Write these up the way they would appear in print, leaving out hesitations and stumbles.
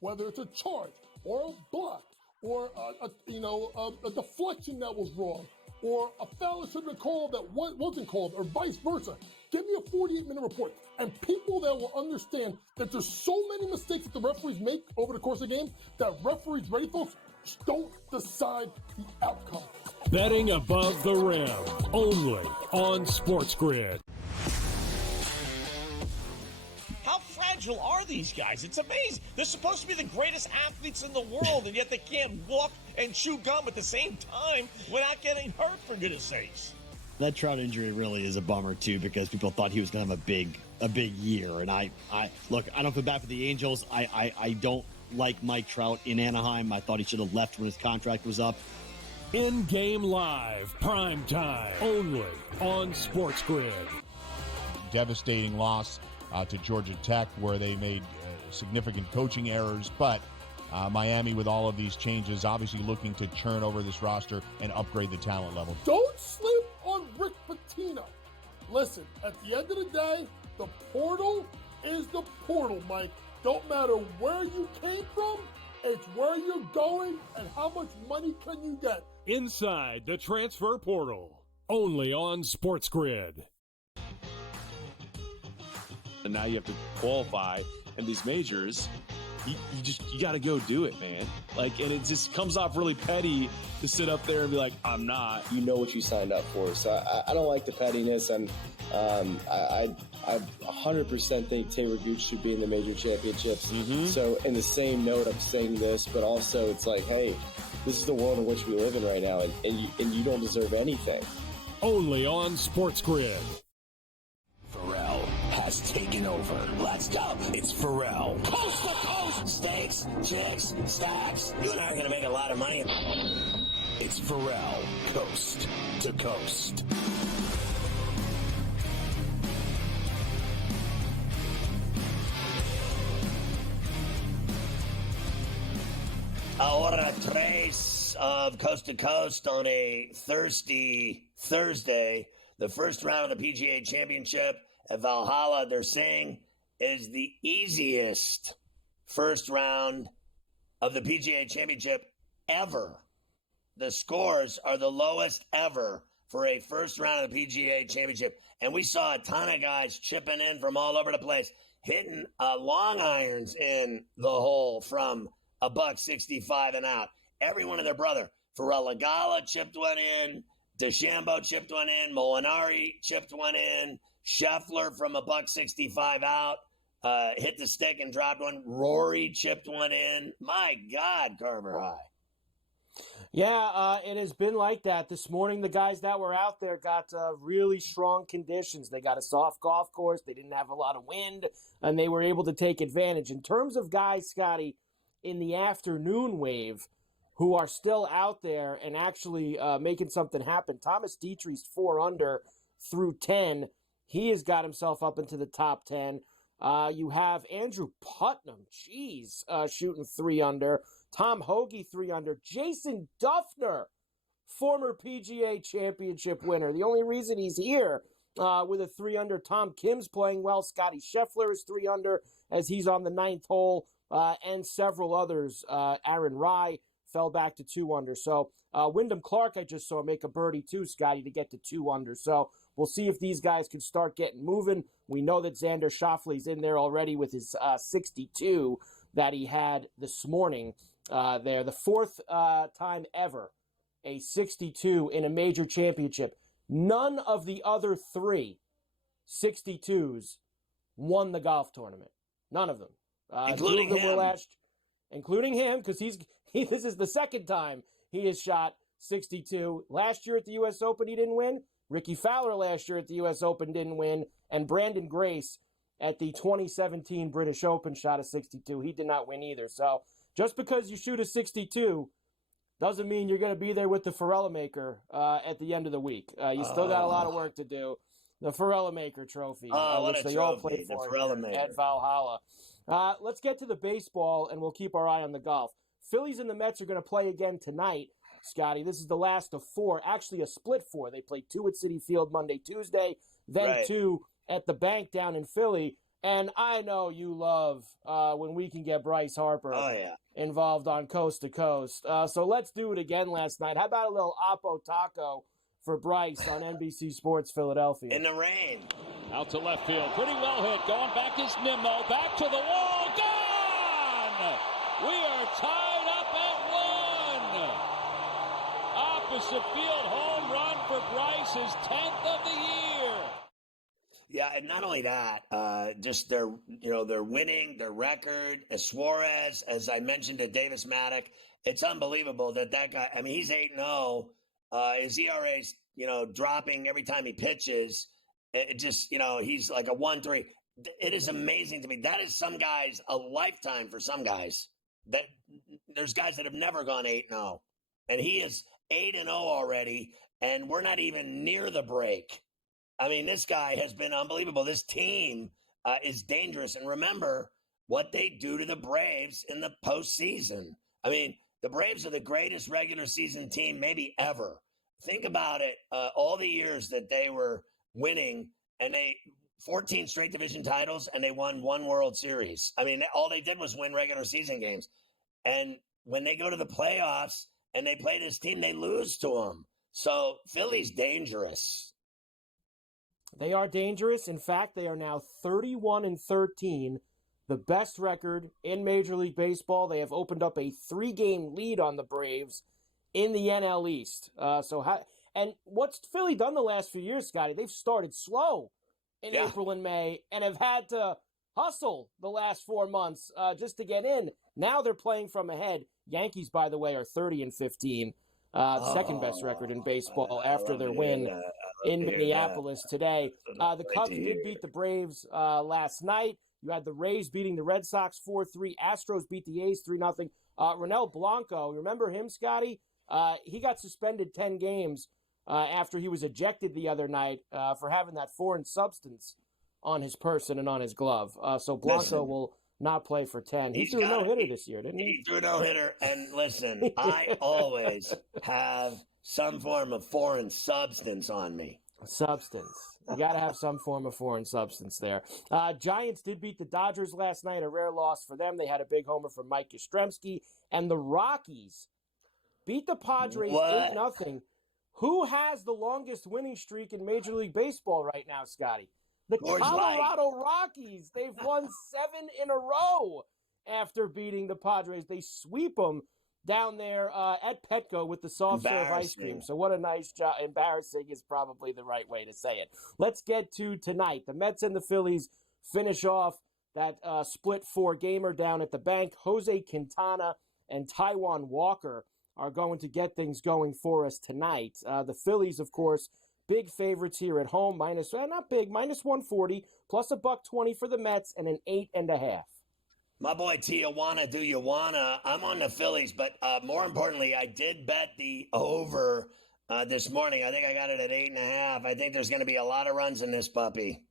whether it's a charge or a block or a deflection that was wrong, or a foul that should have been called that wasn't called, or vice versa. Give me a 48-minute report. And people that will understand that there's so many mistakes that the referees make over the course of the game that referees, ready folks, don't decide the outcome. Betting above the rim, only on SportsGrid. How fragile are these guys? It's amazing. They're supposed to be the greatest athletes in the world, and yet they can't walk and chew gum at the same time without getting hurt, for goodness sakes. That Trout injury really is a bummer, too, because people thought he was going to have a big year. And I don't feel bad for the Angels. I don't like Mike Trout in Anaheim. I thought he should have left when his contract was up. In-game live, prime time, only on SportsGrid. Devastating loss to Georgia Tech, where they made significant coaching errors, but Miami, with all of these changes, obviously looking to churn over this roster and upgrade the talent level. Don't sleep on Rick Pitino. Listen, at the end of the day, the portal is the portal, Mike. Don't matter where you came from, it's where you're going and how much money can you get. Inside the transfer portal, only on SportsGrid. And now you have to qualify in these majors. You got to go do it, man. And it just comes off really petty to sit up there and be like, I'm not. You know what you signed up for. So I don't like the pettiness. And I 100% think Taylor Gooch should be in the major championships. Mm-hmm. So in the same note, I'm saying this, but also it's like, hey, this is the world in which we live in right now, and you don't deserve anything. Only on SportsGrid. Ferrall has taken over. Let's go. It's Ferrall. Coast to coast. Steaks, chicks, stacks. You and I are going to make a lot of money. It's Ferrall. Coast to coast. Hora tres of Coast to Coast on a thirsty Thursday. The first round of the PGA Championship at Valhalla, they're saying, is the easiest first round of the PGA Championship ever. The scores are the lowest ever for a first round of the PGA Championship. And we saw a ton of guys chipping in from all over the place, hitting long irons in the hole from $165 and out. Everyone and their brother. Ferrall chipped one in. DeChambeau chipped one in. Molinari chipped one in. Scheffler from $165 out. Hit the stick and dropped one. Rory chipped one in. My God, Carver High. Yeah, it has been like that. This morning, the guys that were out there got really strong conditions. They got a soft golf course. They didn't have a lot of wind, and they were able to take advantage. In terms of guys, Scotty, in the afternoon wave who are still out there and actually making something happen, Thomas Dietrich's 4 under through 10. He has got himself up into the top 10. You have Andrew Putnam, shooting 3 under. Tom Hoagie, 3 under. Jason Duffner, former PGA Championship winner. The only reason he's here with a 3 under. Tom Kim's playing well. Scotty Scheffler is 3 under as he's on the 9th hole, and several others. Aaron Rye fell back to 2 under. So Wyndham Clark, I just saw make a birdie too, Scotty, to get to 2 under. So we'll see if these guys can start getting moving. We know that Xander Schauffele's in there already with his 62 that he had this morning there. The 4th time ever, a 62 in a major championship. None of the other 3 62s won the golf tournament. None of them. Including him. Including him, because this is the 2nd time he has shot 62. Last year at the U.S. Open, he didn't win. Ricky Fowler last year at the U.S. Open didn't win. And Brandon Grace at the 2017 British Open shot a 62. He did not win either. So just because you shoot a 62 doesn't mean you're going to be there with the Ferrall-Maker at the end of the week. You still got a lot of work to do. The Ferrall-Maker Trophy, which they all played for at Valhalla. Let's get to the baseball, and we'll keep our eye on the golf. Phillies and the Mets are going to play again tonight, Scotty. This is the last of 4, actually a split 4. They played 2 at Citi Field Monday, Tuesday, then 2 at the Bank down in Philly. And I know you love when we can get Bryce Harper involved on Coast to Coast. So let's do it again last night. How about a little Oppo Taco for Bryce on NBC Sports Philadelphia? In the rain. Out to left field. Pretty well hit. Going back is Nimmo. Back to the wall. Gone! We are tied up at 1. Opposite field home run for Bryce, his 10th of the year. Yeah, and not only that, just their winning, their record. Suarez, as I mentioned to Davis Maddock, it's unbelievable that guy. I mean, he's 8-0. His ERA's dropping every time he pitches. It just he's like a 1.3. It is amazing to me. That is some guys a lifetime for some guys. That there's guys that have never gone 8-0, and he is 8-0 already, and we're not even near the break. I mean, this guy has been unbelievable. This team is dangerous. And remember what they do to the Braves in the postseason. I mean, the Braves are the greatest regular season team maybe ever. Think about it. All the years that they were winning, and they 14 straight division titles, and they won 1 World Series. I mean, all they did was win regular season games. And when they go to the playoffs and they play this team, they lose to them. So Philly's dangerous. They are dangerous. In fact, they are now 31-13, the best record in Major League Baseball. They have opened up a 3-game lead on the Braves in the NL East. And what's Philly done the last few years, Scotty? They've started slow in April and May and have had to hustle the last 4 months just to get in. Now they're playing from ahead. Yankees, by the way, are 30-15. Second best record in baseball after their win in Minneapolis today. The Cubs did beat the Braves last night. You had the Rays beating the Red Sox 4-3. Astros beat the A's 3-0. Ronel Blanco, remember him, Scotty? He got suspended 10 games after he was ejected the other night for having that foreign substance on his person and on his glove. So Blanco will not play for 10. He threw a no-hitter this year, didn't he? He threw a no-hitter. And listen, I always have some form of foreign substance on me. Substance. You got to have some form of foreign substance there. Giants did beat the Dodgers last night, a rare loss for them. They had a big homer from Mike Yastrzemski. And the Rockies beat the Padres 8-0. Who has the longest winning streak in Major League Baseball right now, Scotty? The Colorado Rockies. They've won 7 in a row after beating the Padres. They sweep them down there at Petco with the soft serve ice cream. So what a nice job. Embarrassing is probably the right way to say it. Let's get to tonight. The Mets and the Phillies finish off that split 4-gamer down at the bank. Jose Quintana and Taijuan Walker are going to get things going for us tonight. The Phillies, of course, big favorites here at home, not big, minus 140, plus $1.20 for the Mets, and an 8.5. My boy Tijuana, do you wanna? I'm on the Phillies, but more importantly, I did bet the over this morning. I think I got it at 8.5. I think there's going to be a lot of runs in this puppy.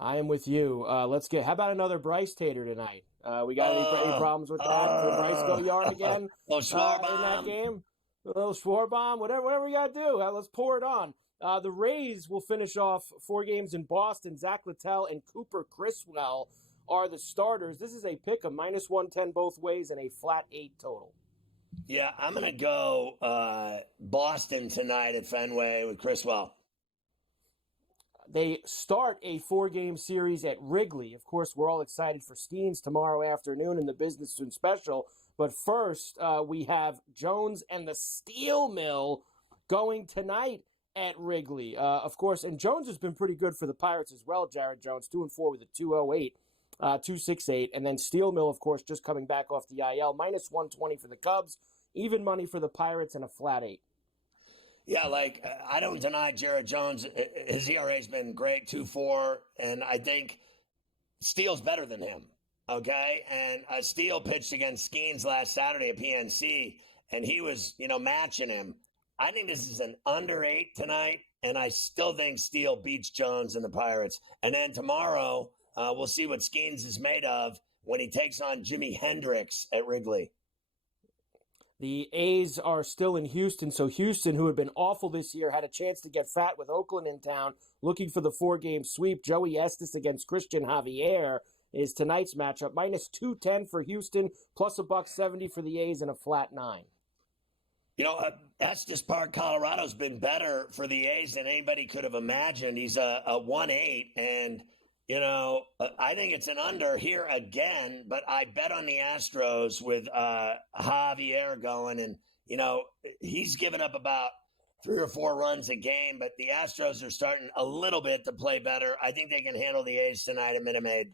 I am with you. How about another Bryce Tater tonight? We got any problems with that? Did Bryce go yard again in that game? A little Schwarbaum, whatever we got to do. Let's pour it on. The Rays will finish off 4 games in Boston. Zach Littell and Cooper Criswell are the starters. This is a pick of minus 110 both ways and a flat 8 total. Yeah, I'm going to go Boston tonight at Fenway with Criswell. They start a 4-game series at Wrigley. Of course, we're all excited for Skeens tomorrow afternoon in the Business Soon Special. But first, we have Jones and the Steel Mill going tonight at Wrigley. Of course, and Jones has been pretty good for the Pirates as well, Jared Jones, 2-4 with a 2.08. 2.68, and then Steel Mill, of course, just coming back off the IL, minus 120 for the Cubs, even money for the Pirates, and a flat 8. Yeah, I don't deny Jared Jones. His ERA's been great, 2.4, and I think Steele's better than him, okay? And Steele pitched against Skeens last Saturday at PNC, and he was, matching him. I think this is an under 8 tonight, and I still think Steele beats Jones and the Pirates. And then tomorrow, we'll see what Skeens is made of when he takes on Jimi Hendrix at Wrigley. The A's are still in Houston, so Houston, who had been awful this year, had a chance to get fat with Oakland in town, looking for the 4-game sweep. Joey Estes against Christian Javier is tonight's matchup. Minus 210 for Houston, plus $1.70 for the A's, and a flat 9. Estes Park, Colorado's been better for the A's than anybody could have imagined. He's a 1-8, and I think it's an under here again, but I bet on the Astros with Javier going, and he's given up about 3 or 4 runs a game, but the Astros are starting a little bit to play better. I think they can handle the A's tonight at Minute Maid.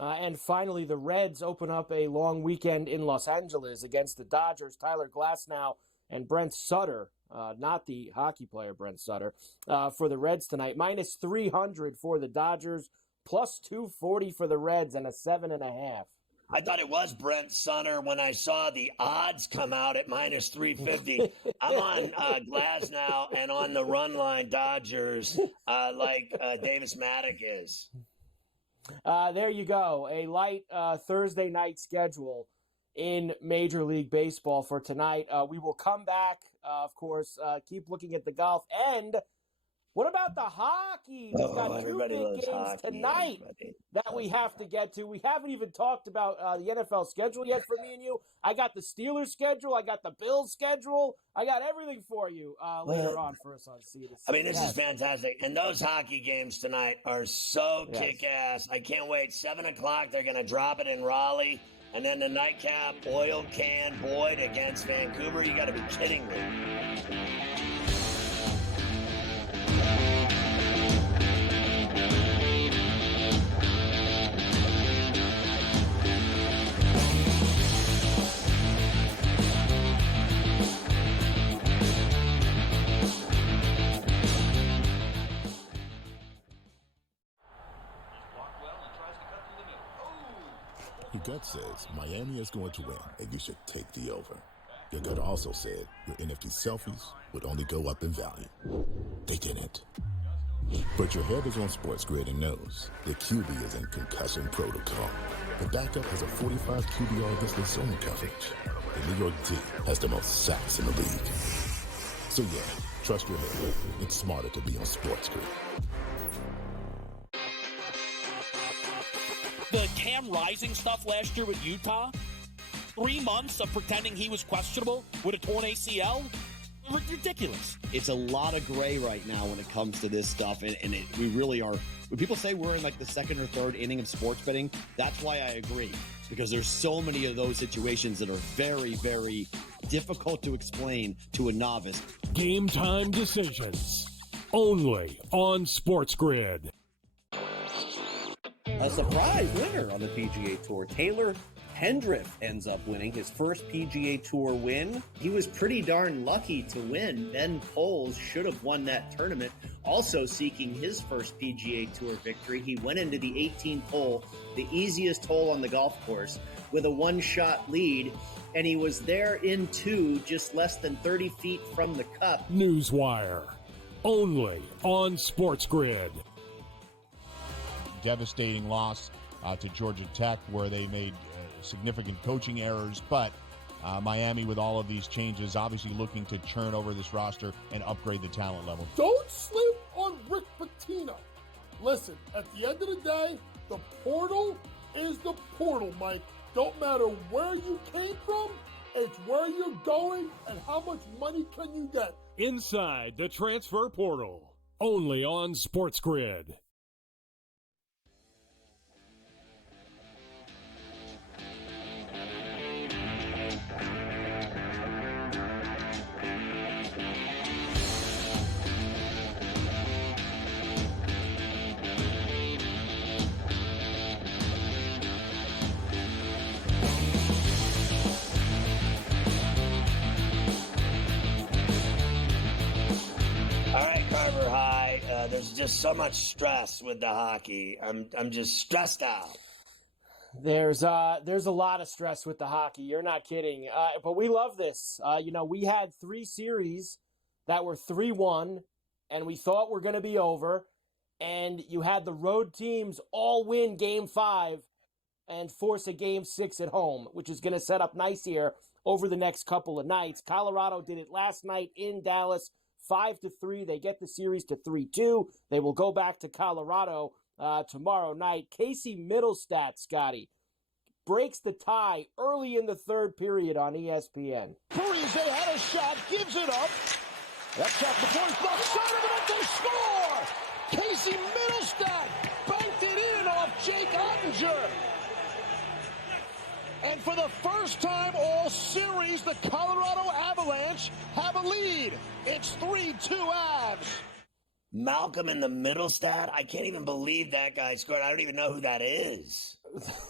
And finally, the Reds open up a long weekend in Los Angeles against the Dodgers. Tyler Glasnow and Brent Sutter, not the hockey player Brent Sutter, for the Reds tonight. Minus 300 for the Dodgers, plus 240 for the Reds, and a 7.5. I thought it was Brent Sutter when I saw the odds come out at minus 350. I'm on Glasnow and on the run line Dodgers like Davis Maddock is. There you go. A light Thursday night schedule in Major League Baseball for tonight. We will come back, of course, keep looking at the golf. And what about the hockey? We've got 2 big games tonight that we have to get to. We haven't even talked about the NFL schedule yet for me and you. I got the Steelers schedule. I got the Bills schedule. I got everything for you later on for us on CDC. I mean, this is fantastic. And those hockey games tonight are so kick-ass. I can't wait. 7 o'clock, they're going to drop it in Raleigh. And then the nightcap, Oil Can Boyd against Vancouver. You got to be kidding me. Your gut says Miami is going to win, and you should take the over. Your gut also said your NFT selfies would only go up in value. They didn't. But your head is on SportsGrid and knows the QB is in concussion protocol. The backup has a 45 QBR against zone coverage. The New York D has the most sacks in the league. So yeah, trust your head. It's smarter to be on SportsGrid. The Cam Rising stuff last year with Utah, 3 months of pretending he was questionable with a torn ACL, ridiculous. It's a lot of gray right now when it comes to this stuff, and we really are. When people say we're in like the second or third inning of sports betting, that's why I agree, because there's so many of those situations that are very, very difficult to explain to a novice. Game time decisions, only on SportsGrid. A surprise winner on the PGA Tour. Taylor Pendrith ends up winning his first PGA Tour win. He was pretty darn lucky to win. Ben Poles should have won that tournament. Also seeking his first PGA Tour victory, he went into the 18th hole, the easiest hole on the golf course, with a one-shot lead, and he was there in 2, just less than 30 feet from the cup. Newswire, only on SportsGrid. Devastating loss to Georgia Tech, where they made significant coaching errors, but Miami, with all of these changes, obviously looking to churn over this roster and upgrade the talent level. Don't sleep on Rick Pitino. Listen, at the end of the day, the portal is the portal, Mike. Don't matter where you came from, it's where you're going and how much money can you get. Inside the transfer portal, only on SportsGrid. There's just so much stress with the hockey. I'm just stressed out. There's a lot of stress with the hockey. You're not kidding. But we love this. We had 3 series that were 3-1, and we thought were going to be over. And you had the road teams all win Game 5 and force a Game 6 at home, which is going to set up nice here over the next couple of nights. Colorado did it last night in Dallas, 5-3. They get the series to 3-2. They will go back to Colorado tomorrow night. Casey Middlestat, Scotty, breaks the tie early in the third period on ESPN. Parise had a shot, gives it up. That shot before he's blocked, shot of it, they score! Casey Middlestat banked it in off Jake Ottinger. And for the first time all series, the Colorado Avalanche have a lead. It's 3-2 Avs. Malcolm in the Middlestat? I can't even believe that guy scored. I don't even know who that is.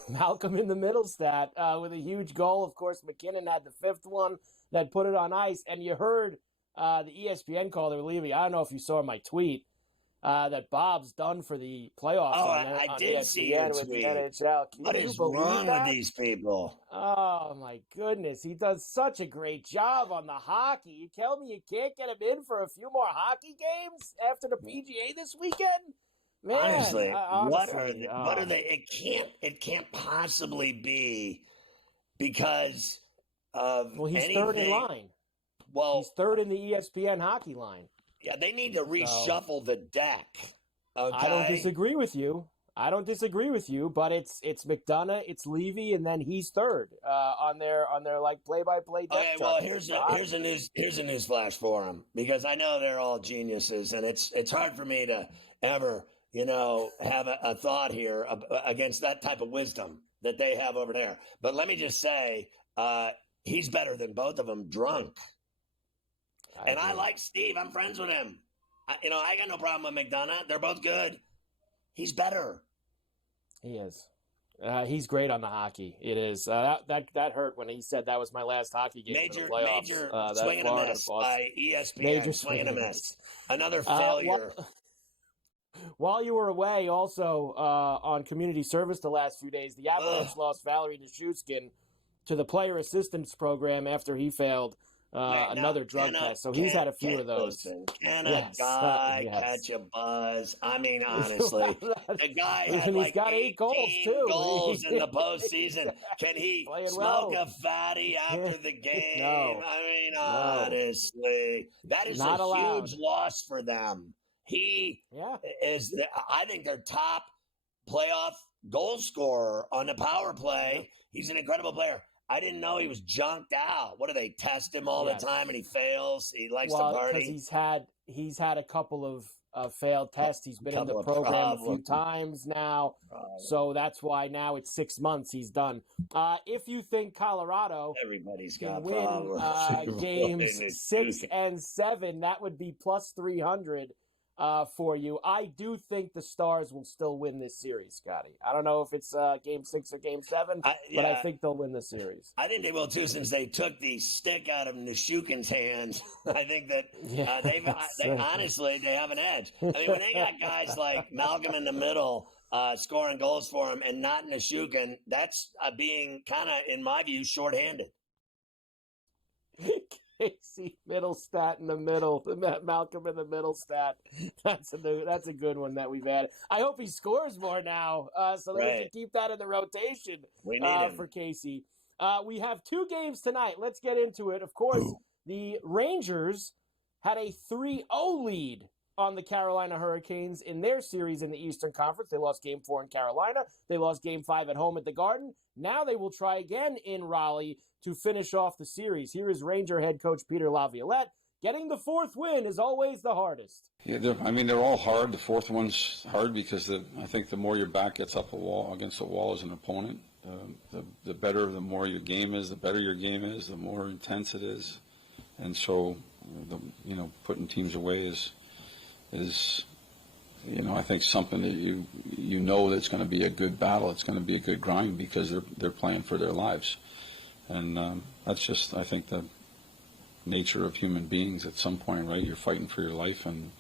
Malcolm in the Middlestat with a huge goal. Of course, McKinnon had the fifth one that put it on ice. And you heard the ESPN caller, Levy. I don't know if you saw my tweet that Bob's done for the playoffs. I did see your tweet. NHL. What is wrong with these people? Oh, my goodness. He does such a great job on the hockey. You tell me you can't get him in for a few more hockey games after the PGA this weekend? Man, honestly, what are they? It can't possibly be because of he's anything. Third in line. Well, he's third in the ESPN hockey line. Yeah, they need to reshuffle the deck. Okay? I don't disagree with you. But it's McDonough, it's Levy, and then he's third on their like play-by-play depth. Okay, well here's a news flash for them, because I know they're all geniuses, and it's hard for me to ever have a thought here against that type of wisdom that they have over there. But let me just say, he's better than both of them drunk. I like Steve. I'm friends with him. I got no problem with McDonough. They're both good. He's better. He is. He's great on the hockey. It is. That hurt when he said that was my last hockey game in the playoffs. Major swing and a miss by ESPN. Major swing and a miss. Another failure. While you were away, also on community service the last few days, the Avalanche lost Valerie Nichushkin to the player assistance program after he failed another drug test. So he's had a few of those. Can a guy catch a buzz? I mean, honestly, the guy had he's got 8 goals too. Goals in the postseason. Can he smoke a fatty after the game? No. I mean, honestly, that is a huge loss for them. He is, I think, their top playoff goal scorer on the power play. He's an incredible player. I didn't know he was junked out. What do they test him all the time and he fails? He likes to party. Because he's had a couple of failed tests. He's been in the program a few times now. So that's why now it's 6 months he's done. If you think Colorado can win games 6 and 7, that would be plus 300 for you. I do think the Stars will still win this series, Scotty. I don't know if it's game 6 or game 7, but I think they'll win the series. I think they will too, since they took the stick out of Nishukin's hands. I think that they honestly have an edge. I mean, when they got guys like Malcolm in the middle scoring goals for him and not Nishukin, that's being kind of, in my view, shorthanded. Casey Middlestat in the middle, Malcolm in the Middlestat. That's a good one that we've added. I hope he scores more now, so that we can keep that in the rotation for Casey. We have 2 games tonight. Let's get into it. Of course, the Rangers had a 3-0 lead on the Carolina Hurricanes in their series in the Eastern Conference. They lost Game 4 in Carolina. They lost Game 5 at home at the Garden. Now they will try again in Raleigh to finish off the series. Here is Ranger head coach Peter Laviolette. Getting the 4th win is always the hardest. Yeah, they're all hard. The 4th one's hard because I think the more your back gets up against the wall as an opponent, the better, the more your game is, the better your game is, the more intense it is. And so, putting teams away is I think something that you know that's going to be a good battle. It's going to be a good grind because they're playing for their lives. And that's just, I think, the nature of human beings at some point, right? You're fighting for your life and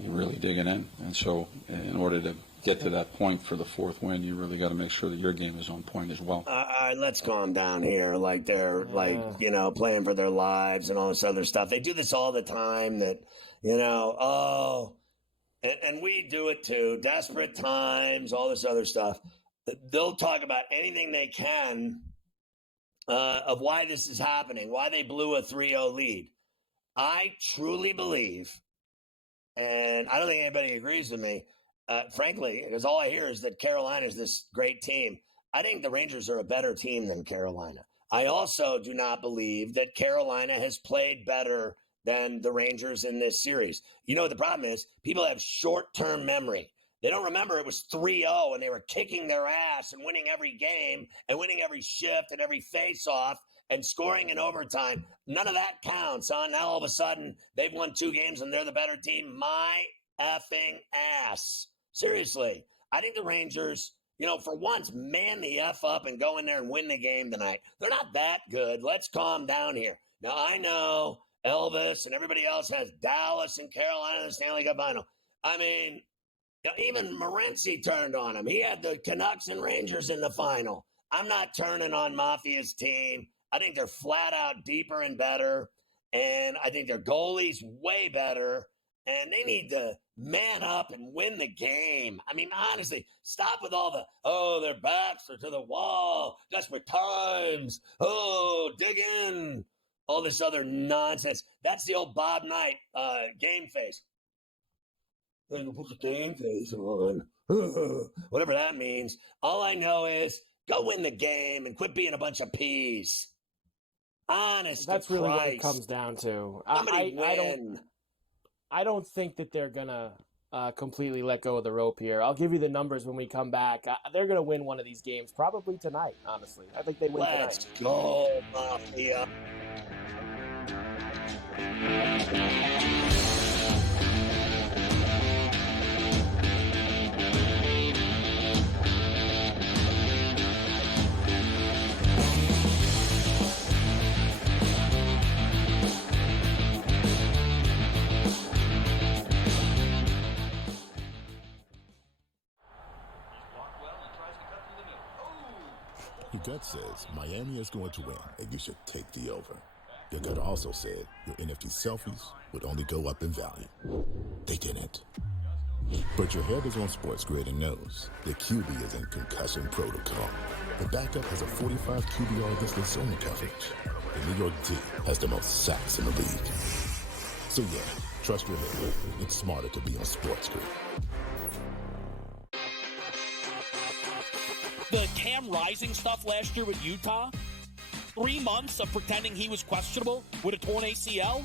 you're really digging in. And so in order to get to that point for the 4th win, you really got to make sure that your game is on point as well. All right, let's calm down here. Like they're playing for their lives and all this other stuff. They do this all the time that, and we do it too. Desperate times, all this other stuff. They'll talk about anything they can of why this is happening, why they blew a 3-0 lead. I truly believe, and I don't think anybody agrees with me, frankly, because all I hear is that Carolina is this great team. I think the Rangers are a better team than Carolina. I also do not believe that Carolina has played better than the Rangers in this series. You know what the problem is? People have short-term memory. They don't remember it was 3-0 and they were kicking their ass and winning every game and winning every shift and every face-off and scoring in overtime. None of that counts, huh? Now all of a sudden they've won 2 games and they're the better team. My effing ass. Seriously. I think the Rangers, for once, man the F up and go in there and win the game tonight. They're not that good. Let's calm down here. Now, I know Elvis and everybody else has Dallas and Carolina in the Stanley Cup final. I mean, even Morency turned on him. He had the Canucks and Rangers in the final. I'm not turning on Mafia's team. I think they're flat out deeper and better. And I think their goalie's way better. And they need to man up and win the game. I mean, honestly, stop with all their backs are to the wall, desperate times, dig in, all this other nonsense. That's the old Bob Knight game face. Put the game face on. Whatever that means. All I know is go win the game and quit being a bunch of peas. Honest That's to really Christ. what it comes down to. Somebody win. I don't think that they're going to completely let go of the rope here. I'll give you the numbers when we come back. They're going to win one of these games, probably tonight, honestly. I think they win Let's tonight. go, Mafia. Your gut says Miami is going to win, and you should take the over. Your gut also said your NFT selfies would only go up in value. They didn't. But your head is on SportsGrid and knows the QB is in concussion protocol. The backup has a 45 QBR against the zone coverage. The New York D has the most sacks in the league. So yeah, trust your head. It's smarter to be on SportsGrid. The Cam Rising stuff last year with Utah, 3 months of pretending he was questionable with a torn ACL,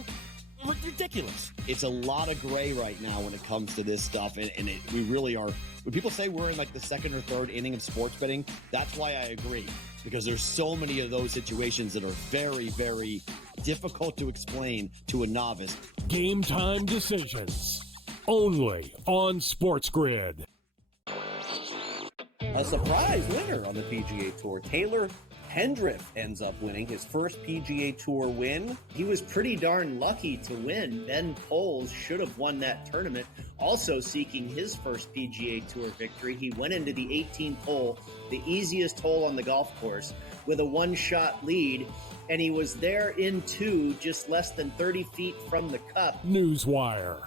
ridiculous. It's a lot of gray right now when it comes to this stuff, and we really are. When people say we're in like the second or third inning of sports betting, that's why I agree, because there's so many of those situations that are very, very difficult to explain to a novice. Game time decisions, only on SportsGrid. A surprise winner on the PGA Tour. Taylor Hendrick ends up winning his first PGA Tour win. He was pretty darn lucky to win. Ben Poles should have won that tournament. Also seeking his first PGA Tour victory, he went into the 18th hole, the easiest hole on the golf course, with a one-shot lead, and he was there in 2, just less than 30 feet from the cup. Newswire,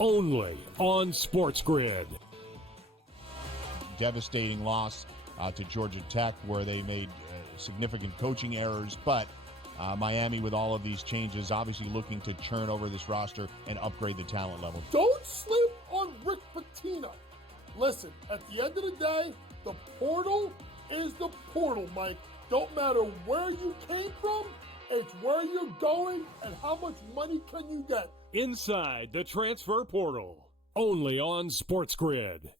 only on SportsGrid. Devastating loss to Georgia Tech, where they made significant coaching errors, but Miami, with all of these changes, obviously looking to churn over this roster and upgrade the talent level. Don't sleep on Rick Pitino. Listen, at the end of the day, the portal is the portal, Mike. Don't matter where you came from, it's where you're going and how much money can you get. Inside the transfer portal, only on SportsGrid.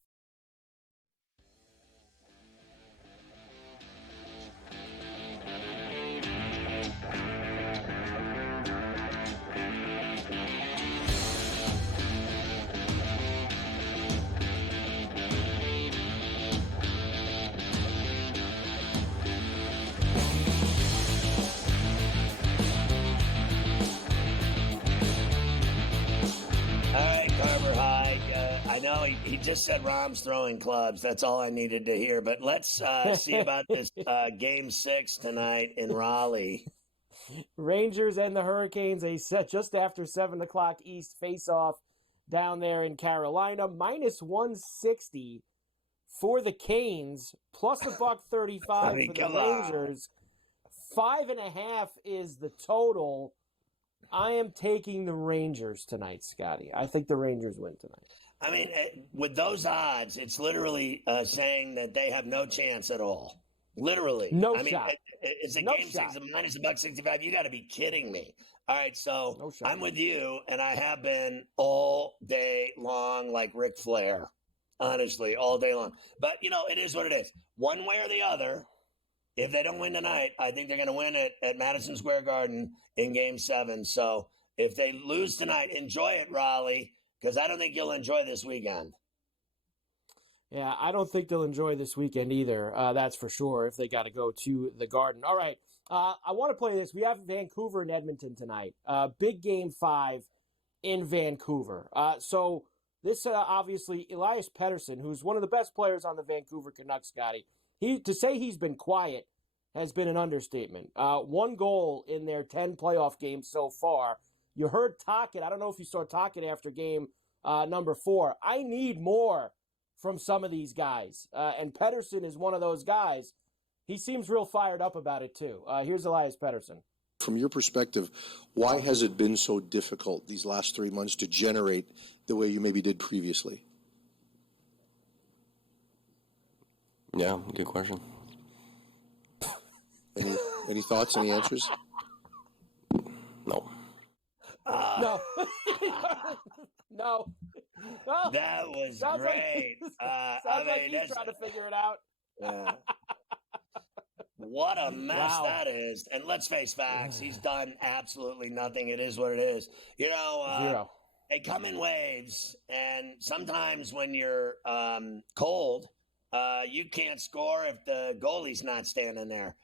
I know he just said Rom's throwing clubs. That's all I needed to hear. But let's see about this Game 6 tonight in Raleigh. Rangers and the Hurricanes, a set just after 7 o'clock East face-off down there in Carolina. Minus 160 for the Canes, plus $1.35 for the Rangers. 5.5 is the total. I am taking the Rangers tonight, Scotty. I think the Rangers win tonight. I mean, with those odds, it's literally saying that they have no chance at all. Literally. No I mean, shot. It's a No game shot. 6, minus $1.65. You got to be kidding me. All right, so No shot. I'm with you, and I have been all day long like Ric Flair. Honestly, all day long. But, it is what it is. One way or the other, if they don't win tonight, I think they're going to win it at Madison Square Garden in Game 7. So if they lose tonight, enjoy it, Raleigh, because I don't think you'll enjoy this weekend. Yeah, I don't think they'll enjoy this weekend either. That's for sure, if they got to go to the Garden. All right, I want to play this. We have Vancouver and Edmonton tonight. Big Game 5 in Vancouver. So this, obviously, Elias Pettersson, who's one of the best players on the Vancouver Canucks, Scotty, to say he's been quiet has been an understatement. 1 goal in their 10 playoff games so far. You heard Tocchet. I don't know if you saw Tocchet after game number 4. I need more from some of these guys. And Pettersson is one of those guys. He seems real fired up about it, too. Here's Elias Pettersson. From your perspective, why has it been so difficult these last 3 months to generate the way you maybe did previously? Yeah, good question. Any thoughts, any answers? No. No. No. Well, that was great. Sounds like he's trying to figure it out. Yeah. What a mess that is. And let's face facts. He's done absolutely nothing. It is what it is. Zero. They come in waves, and sometimes when you're cold, you can't score if the goalie's not standing there.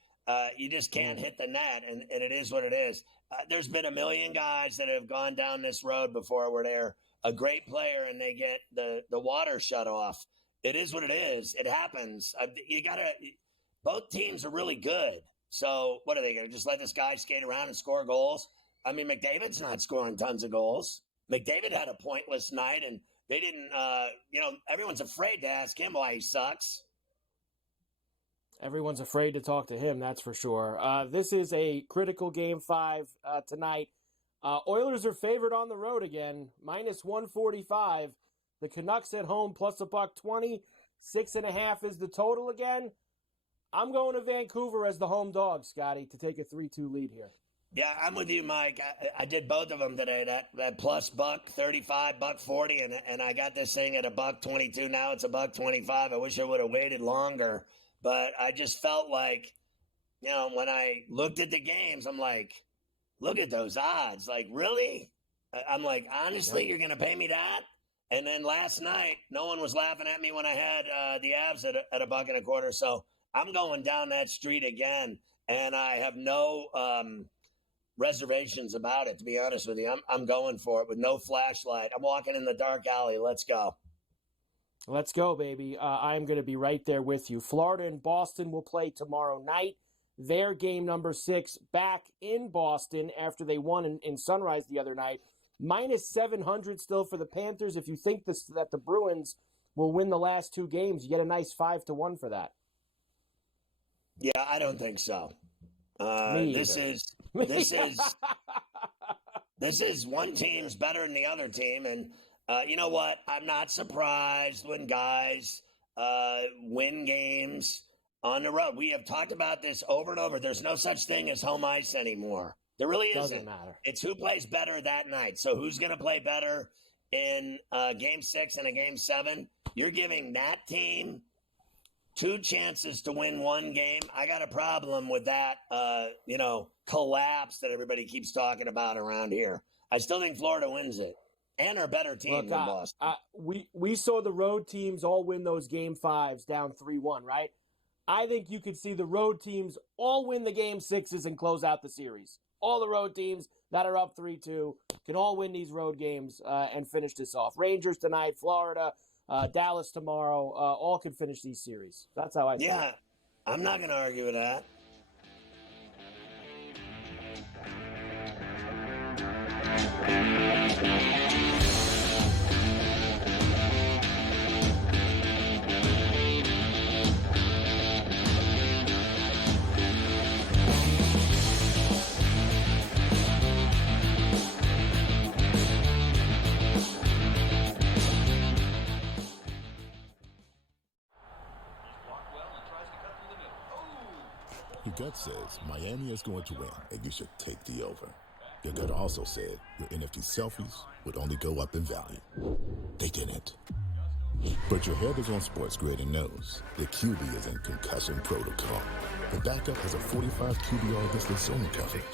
You just can't hit the net, and it is what it is. There's been a million guys that have gone down this road before where they're a great player and they get the water shut off. It is what it is. It happens. Both teams are really good. So what are they going to just let this guy skate around and score goals? I mean, McDavid's not scoring tons of goals. McDavid had a pointless night, and they didn't, everyone's afraid to ask him why he sucks. Everyone's afraid to talk to him, that's for sure. This is a critical Game 5 tonight. Oilers are favored on the road again, minus 145. The Canucks at home, plus $1.20. 6.5 is the total again. I'm going to Vancouver as the home dog, Scotty, to take a 3-2 lead here. Yeah, I'm with you, Mike. I did both of them today. That plus $1.35, $1.40, and I got this thing at $1.22. Now it's $1.25. I wish I would have waited longer, but I just felt like, when I looked at the games, I'm like, look at those odds. Like, really? I'm like, honestly, you're going to pay me that? And then last night, no one was laughing at me when I had the Avs at $1.25. So I'm going down that street again, and I have no reservations about it, to be honest with you. I'm going for it with no flashlight. I'm walking in the dark alley. Let's go. Let's go, baby. I'm going to be right there with you. Florida and Boston will play tomorrow night. Their game number 6 back in Boston after they won in Sunrise the other night. Minus 700 still for the Panthers. If you think that the Bruins will win the last 2 games, you get a nice 5-1 for that. Yeah, I don't think so. This is one team's better than the other team, and you know what? I'm not surprised when guys win games on the road. We have talked about this over and over. There's no such thing as home ice anymore. There really isn't. Doesn't matter. It's who plays better that night. So who's going to play better in Game 6 and a Game 7? You're giving that team 2 chances to win 1 game. I got a problem with that, collapse that everybody keeps talking about around here. I still think Florida wins it, and are a better team than Boston. We saw the road teams all win those Game 5s down 3-1, right? I think you could see the road teams all win the Game 6s and close out the series. All the road teams that are up 3-2 can all win these road games and finish this off. Rangers tonight, Florida, Dallas tomorrow, all can finish these series. That's how I see it. Yeah, I'm not going to argue with that. Your gut says Miami is going to win, and you should take the over. Your gut also said your NFT selfies would only go up in value. They didn't. But your head is on SportsGrid and knows the QB is in concussion protocol. The backup has a 45 QBR against zone coverage.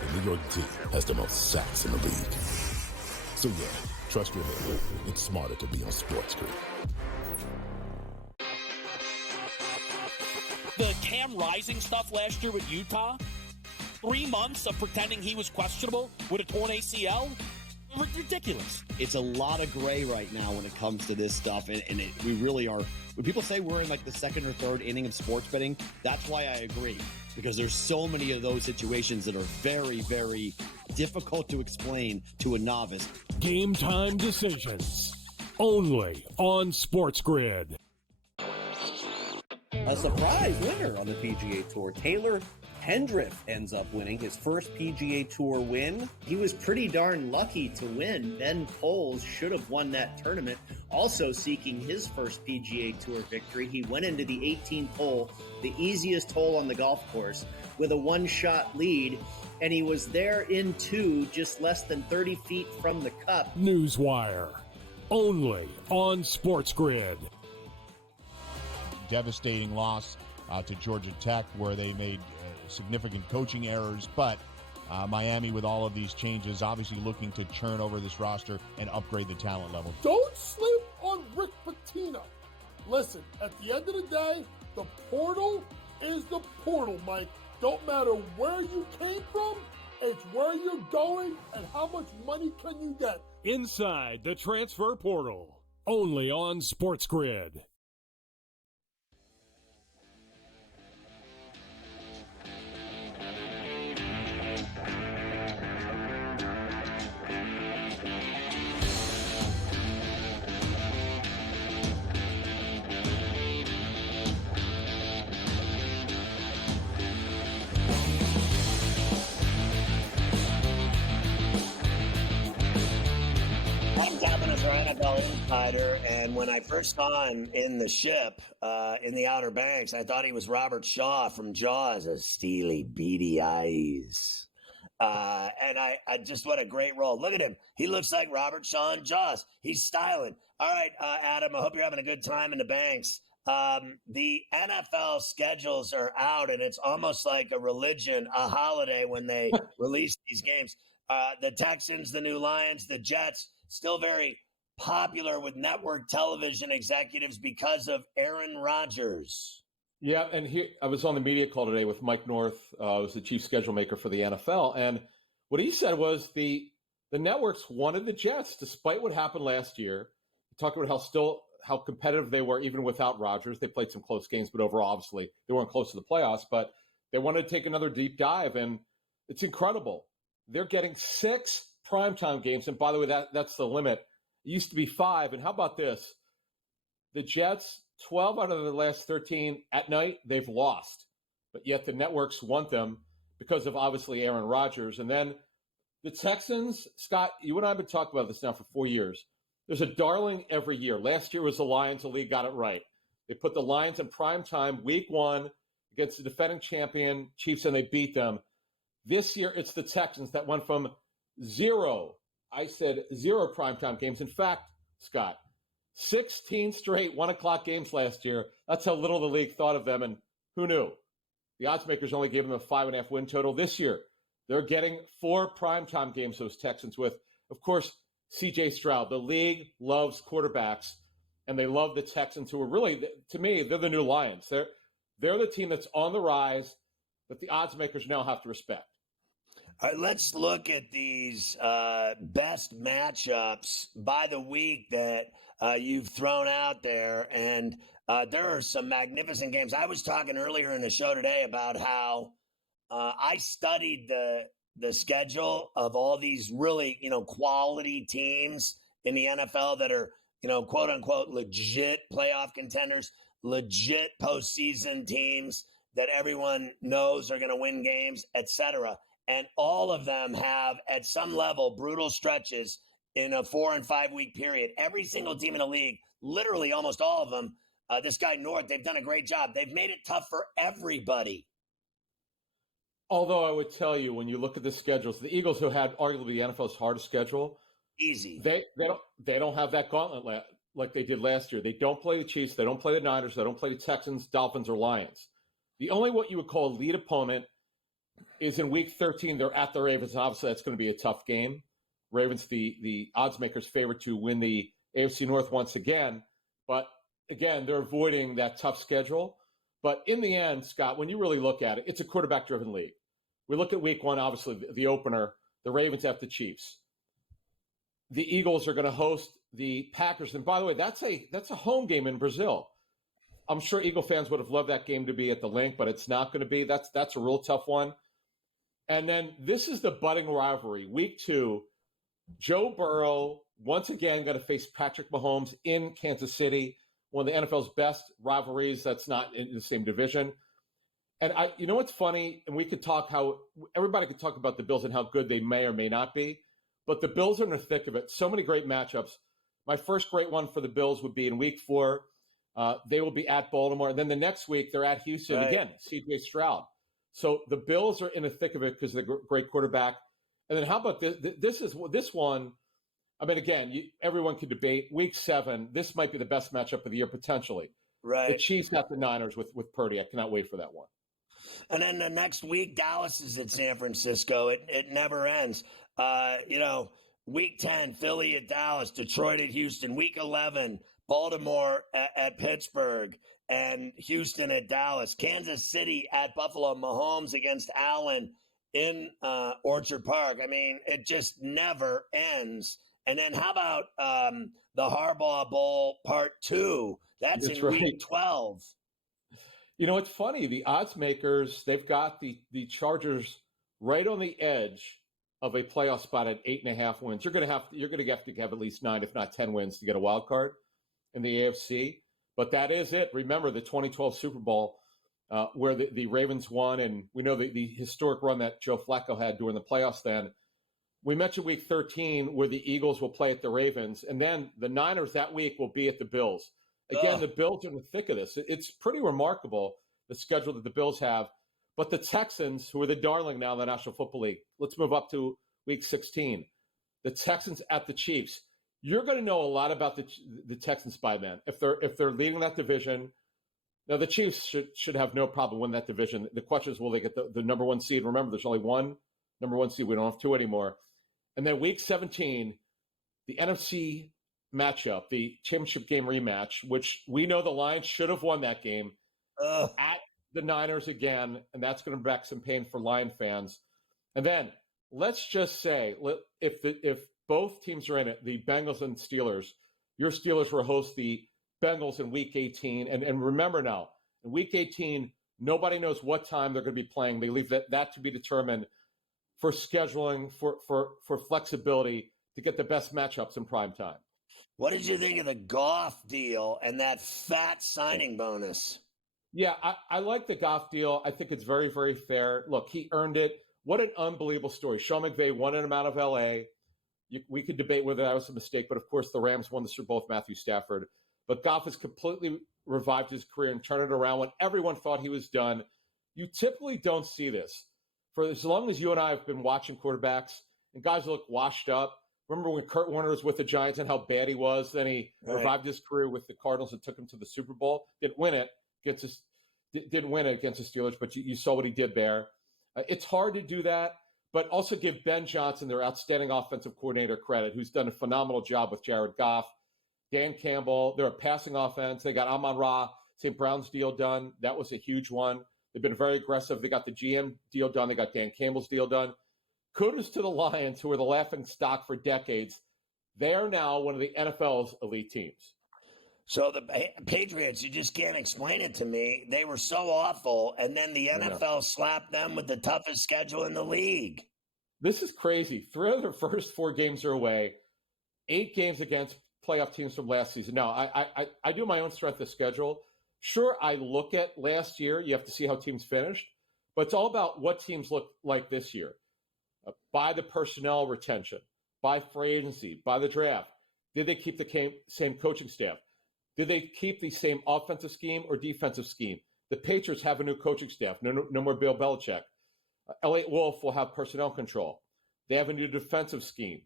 The New York D has the most sacks in the league. So yeah, trust your head. It's smarter to be on SportsGrid. The Cam Rising stuff last year with Utah, 3 months of pretending he was questionable with a torn ACL, ridiculous. It's a lot of gray right now when it comes to this stuff, and we really are. When people say we're in like the second or third inning of sports betting, that's why I agree, because there's so many of those situations that are very, very difficult to explain to a novice. Game time decisions, only on SportsGrid. A surprise winner on the PGA Tour. Taylor Hendrick ends up winning his first PGA Tour win. He was pretty darn lucky to win. Ben Poles should have won that tournament. Also seeking his first PGA Tour victory, he went into the 18th hole, the easiest hole on the golf course, with a one-shot lead, and he was there in two, just less than 30 feet from the cup. Newswire, only on SportsGrid. Devastating loss to Georgia Tech, where they made significant coaching errors, but Miami, with all of these changes, obviously looking to churn over this roster and upgrade the talent level. Don't sleep on Rick Pitino. Listen, at the end of the day, the portal is the portal, Mike. Don't matter where you came from, it's where you're going and how much money can you get. Inside the transfer portal, only on SportsGrid. NFL insider, and when I first saw him in the ship in the Outer Banks, I thought he was Robert Shaw from Jaws, a steely, beady eyes. And I just, what a great role. Look at him. He looks like Robert Shaw in Jaws. He's styling. All right, Adam, I hope you're having a good time in the Banks. The NFL schedules are out, and it's almost like a religion, a holiday when they release these games. The Texans, the new Lions, the Jets, still very popular with network television executives because of Aaron Rodgers. Yeah, and I was on the media call today with Mike North, who's the chief schedule maker for the NFL, and what he said was the networks wanted the Jets, despite what happened last year. He talked about how competitive they were even without Rodgers. They played some close games, but overall, obviously, they weren't close to the playoffs, but they wanted to take another deep dive, and it's incredible. They're getting 6 primetime games, and by the way, that's the limit. It used to be 5, and how about this? The Jets, 12 out of the last 13 at night, they've lost, but yet the networks want them because of, obviously, Aaron Rodgers. And then the Texans, Scott, you and I have been talking about this now for 4 years. There's a darling every year. Last year was the Lions. The league got it right. They put the Lions in primetime week 1 against the defending champion Chiefs, and they beat them. This year, it's the Texans that went from 0 primetime games. In fact, Scott, 16 straight 1 o'clock games last year. That's how little the league thought of them, and who knew? The odds makers only gave them a 5.5 win total. This year, they're getting 4 primetime games, those Texans, with, of course, C.J. Stroud. The league loves quarterbacks, and they love the Texans, who are really, to me, they're the new Lions. They're the team that's on the rise that the odds makers now have to respect. All right, let's look at these best matchups by the week that you've thrown out there. And there are some magnificent games. I was talking earlier in the show today about how I studied the schedule of all these really, quality teams in the NFL that are, quote unquote, legit playoff contenders, legit postseason teams that everyone knows are going to win games, etc. And all of them have, at some level, brutal stretches in a 4 and 5 week period. Every single team in the league, literally almost all of them, this guy North, they've done a great job. They've made it tough for everybody. Although I would tell you, when you look at the schedules, the Eagles, who had arguably the NFL's hardest schedule, easy. They don't have that gauntlet like they did last year. They don't play the Chiefs. They don't play the Niners. They don't play the Texans, Dolphins, or Lions. The only what you would call a lead opponent is in Week 13. They're at the Ravens. Obviously, that's going to be a tough game. Ravens, the odds makers, favorite to win the AFC North once again. But again, they're avoiding that tough schedule. But in the end, Scott, when you really look at it, it's a quarterback-driven league. We look at Week 1, obviously the opener. The Ravens have the Chiefs. The Eagles are going to host the Packers. And by the way, that's a home game in Brazil. I'm sure Eagle fans would have loved that game to be at the Link, but it's not going to be. That's a real tough one. And then this is the budding rivalry. Week 2, Joe Burrow once again going to face Patrick Mahomes in Kansas City, one of the NFL's best rivalries that's not in the same division. And you know what's funny? And we could talk how everybody could talk about the Bills and how good they may or may not be, but the Bills are in the thick of it. So many great matchups. My first great one for the Bills would be in Week 4. They will be at Baltimore. And then the next week, they're at Houston. Right. Again, C.J. Stroud. So the Bills are in the thick of it because of the great quarterback. And then how about this? This one, I mean, again, everyone could debate. Week 7, this might be the best matchup of the year potentially. Right. The Chiefs at the Niners with Purdy. I cannot wait for that one. And then the next week, Dallas is at San Francisco. It never ends. Week 10, Philly at Dallas, Detroit at Houston. Week 11, Baltimore at Pittsburgh, and Houston at Dallas. Kansas City at Buffalo. Mahomes against Allen in Orchard Park. I mean, it just never ends. And then how about the Harbaugh Bowl Part 2? That's in right. Week 12. You know, it's funny. The odds makers, they've got the Chargers right on the edge of a playoff spot at 8.5 wins. You're going to have to have at least 9, if not 10 wins to get a wild card in the AFC. But that is it. Remember the 2012 Super Bowl where the Ravens won, and we know the historic run that Joe Flacco had during the playoffs then. We mentioned Week 13 where the Eagles will play at the Ravens, and then the Niners that week will be at the Bills. Again, the Bills are in the thick of this. It's pretty remarkable, the schedule that the Bills have. But the Texans, who are the darling now in the National Football League, let's move up to Week 16. The Texans at the Chiefs. You're going to know a lot about the Texans by then. If they're leading that division, now the Chiefs should have no problem winning that division. The question is, will they get the number 1 seed? Remember, there's only one number 1 seed. We don't have 2 anymore. And then Week 17, the NFC matchup, the championship game rematch, which we know the Lions should have won that game at the Niners again, and that's going to bring back some pain for Lion fans. And then let's just say if both teams are in it, the Bengals and Steelers, your Steelers will host the Bengals in Week 18. And remember now, in Week 18, nobody knows what time they're going to be playing. They leave that to be determined for scheduling, for flexibility to get the best matchups in prime time. What did you think of the Goff deal and that fat signing bonus? Yeah, I like the Goff deal. I think it's very, very fair. Look, he earned it. What an unbelievable story. Sean McVay wanted him out of L.A. We could debate whether that was a mistake, but of course the Rams won the Super Bowl with Matthew Stafford. But Goff has completely revived his career and turned it around when everyone thought he was done. You typically don't see this. For as long as you and I have been watching quarterbacks, and guys look washed up. Remember when Kurt Warner was with the Giants and how bad he was? Then he revived his career with the Cardinals and took him to the Super Bowl. Didn't win it against the Steelers, but you saw what he did there. It's hard to do that, but also give Ben Johnson, their outstanding offensive coordinator, credit, who's done a phenomenal job with Jared Goff. Dan Campbell, they're a passing offense. They got Amon-Ra, St. Brown's deal done. That was a huge one. They've been very aggressive. They got the GM deal done. They got Dan Campbell's deal done. Kudos to the Lions, who were the laughing stock for decades. They are now one of the NFL's elite teams. So the Patriots, you just can't explain it to me. They were so awful, and then the NFL slapped them with the toughest schedule in the league. This is crazy. 3 of their first 4 games are away, 8 games against playoff teams from last season. Now, I do my own strength of schedule. Sure, I look at last year. You have to see how teams finished, but it's all about what teams look like this year. By the personnel retention, by free agency, by the draft. Did they keep the same coaching staff? Did they keep the same offensive scheme or defensive scheme? The Patriots have a new coaching staff. No more Bill Belichick. Elliott Wolf will have personnel control. They have a new defensive scheme.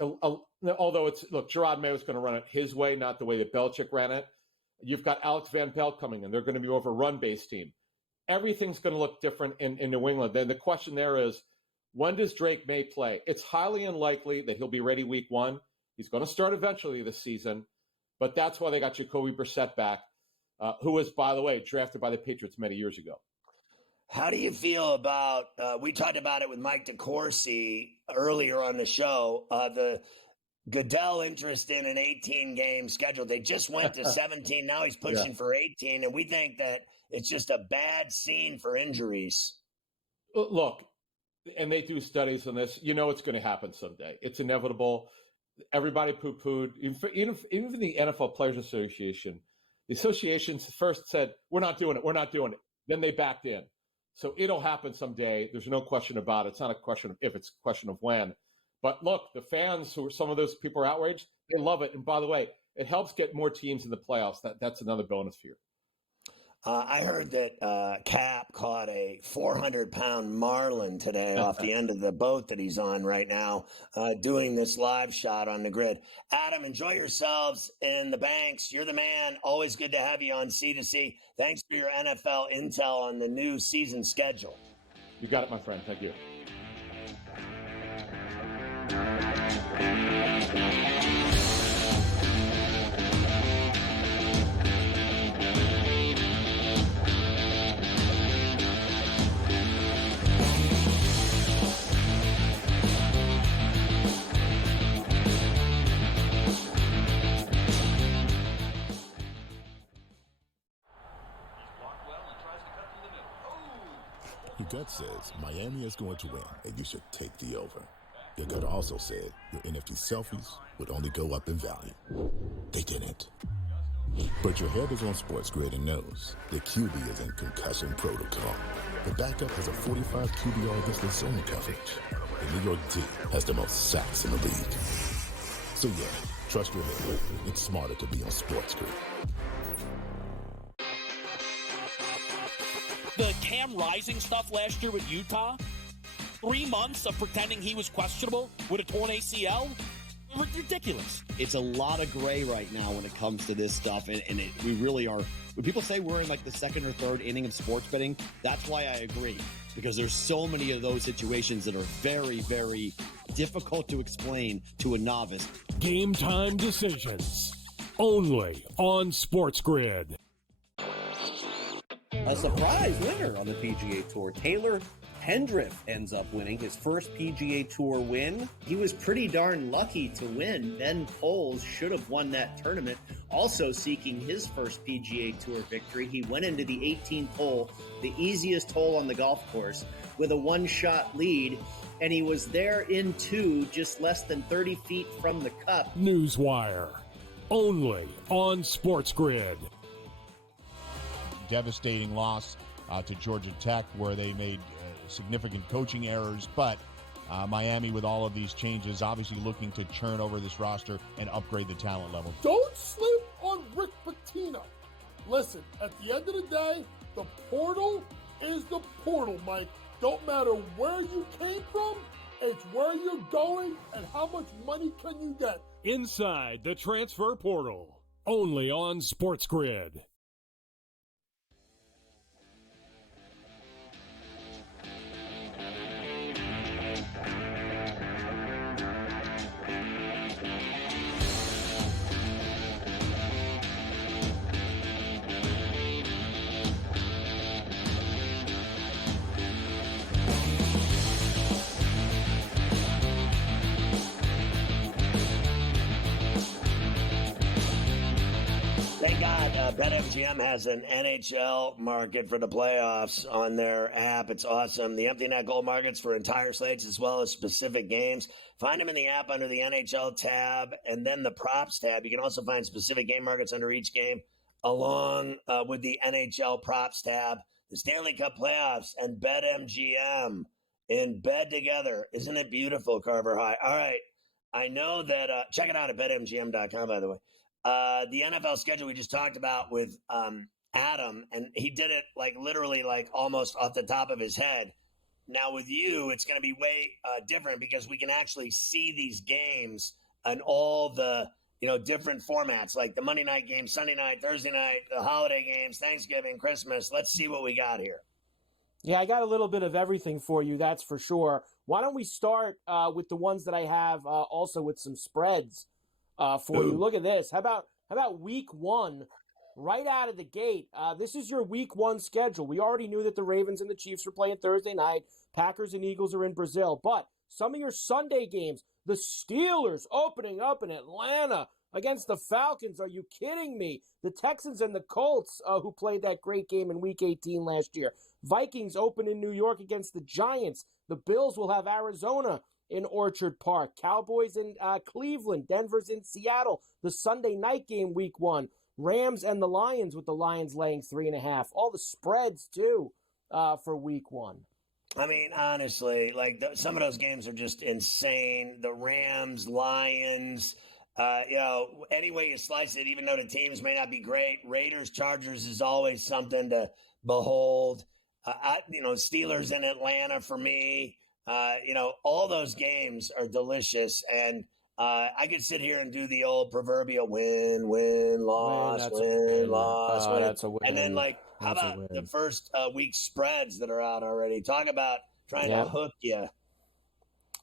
Although Gerard Mayo's going to run it his way, not the way that Belichick ran it. You've got Alex Van Pelt coming in. They're going to be more of a run-based team. Everything's going to look different in New England. Then the question there is, when does Drake May play? It's highly unlikely that he'll be ready week 1. He's going to start eventually this season, but that's why they got Jacoby Brissett back, who was, by the way, drafted by the Patriots many years ago. How do you feel about, we talked about it with Mike DeCourcy earlier on the show, the Goodell interest in an 18-game schedule. They just went to 17. Now he's pushing for 18, and we think that it's just a bad scene for injuries. Look, and they do studies on this. You know it's going to happen someday. It's inevitable. Everybody poo-pooed. Even the NFL Players Association, the associations first said, we're not doing it. Then they backed in. So it'll happen someday. There's no question about it. It's not a question of if, it's a question of when. But look, the fans, some of those people are outraged. They love it. And by the way, it helps get more teams in the playoffs. That's another bonus for you. I heard that Cap caught a 400-pound marlin today off the end of the boat that he's on right now, doing this live shot on the grid. Adam, enjoy yourselves in the banks. You're the man. Always good to have you on C2C. Thanks for your NFL intel on the new season schedule. You got it, my friend. Thank you. Your gut says Miami is going to win, and you should take the over. Your gut also said your NFT selfies would only go up in value. They didn't. But your head is on SportsGrid and knows the QB is in concussion protocol. The backup has a 45 QBR against the zone coverage. The New York D has the most sacks in the league. So yeah, trust your head. It's smarter to be on SportsGrid. The Cam Rising stuff last year with Utah, 3 months of pretending he was questionable with a torn ACL, ridiculous. It's a lot of gray right now when it comes to this stuff, and we really are. When people say we're in like the second or third inning of sports betting, that's why I agree, because there's so many of those situations that are very, very difficult to explain to a novice. Game time decisions, only on SportsGrid. A surprise winner on the PGA Tour. Taylor Hendrick ends up winning his first PGA Tour win. He was pretty darn lucky to win. Ben Poles should have won that tournament. Also seeking his first PGA Tour victory, he went into the 18th hole, the easiest hole on the golf course, with a one-shot lead, and he was there in 2, just less than 30 feet from the cup. Newswire, only on SportsGrid. Devastating loss to Georgia Tech, where they made significant coaching errors, but Miami, with all of these changes, obviously looking to churn over this roster and upgrade the talent level. Don't sleep on Rick Pitino. Listen, at the end of the day, the portal is the portal, Mike. Don't matter where you came from, it's where you're going and how much money can you get. Inside the transfer portal, only on SportsGrid. Thank God BetMGM has an NHL market for the playoffs on their app. It's awesome. The empty net goal markets for entire slates as well as specific games. Find them in the app under the NHL tab and then the props tab. You can also find specific game markets under each game along with the NHL props tab. The Stanley Cup playoffs and BetMGM in bed together. Isn't it beautiful, Carver High? All right. I know that, check it out at BetMGM.com, by the way. The NFL schedule we just talked about with Adam, and he did it like literally like almost off the top of his head. Now with you, it's going to be way different because we can actually see these games and all the different formats, like the Monday night game, Sunday night, Thursday night, the holiday games, Thanksgiving, Christmas. Let's see what we got here. Yeah, I got a little bit of everything for you, that's for sure. Why don't we start with the ones that I have also with some spreads for you. Look at this. How about week 1? Right out of the gate, this is your week 1 schedule. We already knew that the Ravens and the Chiefs were playing Thursday night. Packers and Eagles are in Brazil. But some of your Sunday games, the Steelers opening up in Atlanta against the Falcons. Are you kidding me? The Texans and the Colts, who played that great game in Week 18 last year. Vikings open in New York against the Giants. The Bills will have Arizona in Orchard Park. Cowboys in Cleveland. Denver's in Seattle. The Sunday night game, Week 1. Rams and the Lions, with the Lions laying 3.5. All the spreads, too, for week 1. I mean, honestly, some of those games are just insane. The Rams, Lions, any way you slice it, even though the teams may not be great, Raiders, Chargers is always something to behold. Steelers in Atlanta for me. All those games are delicious. And I could sit here and do the old proverbial win, loss, win, loss, win. That's a win. And then, how about the first week spreads that are out already? Talk about trying to hook you.